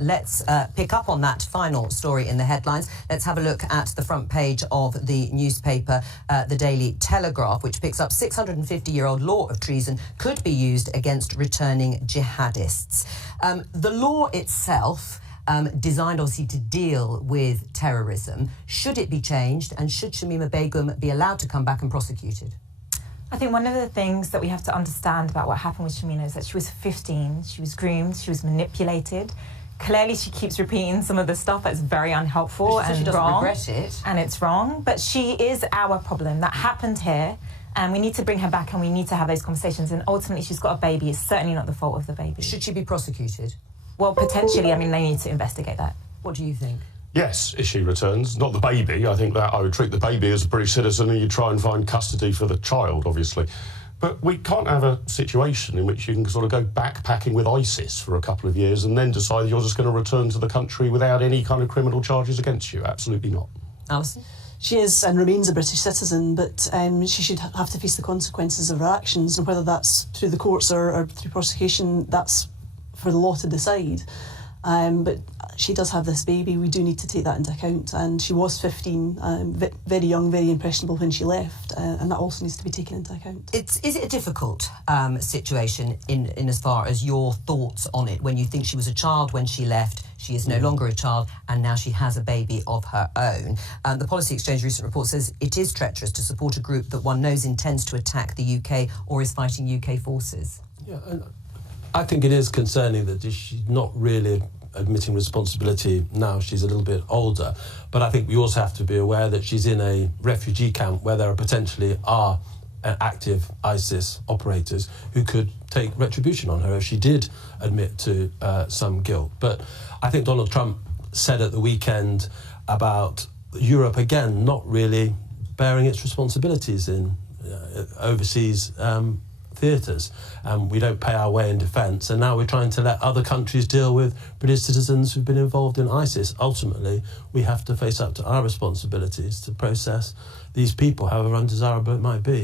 Let's pick up on that final story in the headlines. Let's have a look at the front page of the newspaper, the Daily Telegraph, which picks up 650-year-old law of treason could be used against returning jihadists. The law itself, designed obviously to deal with terrorism, should it be changed, and should Shamima Begum be allowed to come back and prosecuted? I think one of the things that we have to understand about what happened with Shamima is that she was 15, she was groomed, she was manipulated. Clearly she keeps repeating some of the stuff that's very unhelpful and she doesn't wrong. Regret it. And it's wrong, but she is our problem. That happened here, and we need to bring her back and we need to have those conversations, and ultimately she's got a baby. It's certainly not the fault of the baby. Should she be prosecuted? Well, potentially. I mean, they need to investigate that. What do you think? Yes, if she returns. Not the baby. I think that I would treat the baby as a British citizen and you'd try and find custody for the child, obviously. But we can't have a situation in which you can sort of go backpacking with ISIS for a couple of years and then decide you're just going to return to the country without any kind of criminal charges against you. Absolutely not. Alison? She is and remains a British citizen, but she should have to face the consequences of her actions, and whether that's through the courts or through prosecution, that's for the law to decide. But she does have this baby. We do need to take that into account. And she was 15, very young, very impressionable when she left, and that also needs to be taken into account. Is it a difficult situation in as far as your thoughts on it, when you think she was a child when she left, she is no longer a child, and now she has a baby of her own? The Policy Exchange recent report says it is treacherous to support a group that one knows intends to attack the UK or is fighting UK forces. Yeah, and I think it is concerning that she's not really admitting responsibility now. She's a little bit older, but I think we also have to be aware that she's in a refugee camp where there potentially are active ISIS operators who could take retribution on her if she did admit to some guilt. But I think Donald Trump said at the weekend about Europe again not really bearing its responsibilities in overseas theatres, and we don't pay our way in defence, and now we're trying to let other countries deal with British citizens who've been involved in ISIS. Ultimately, we have to face up to our responsibilities to process these people, however undesirable it might be.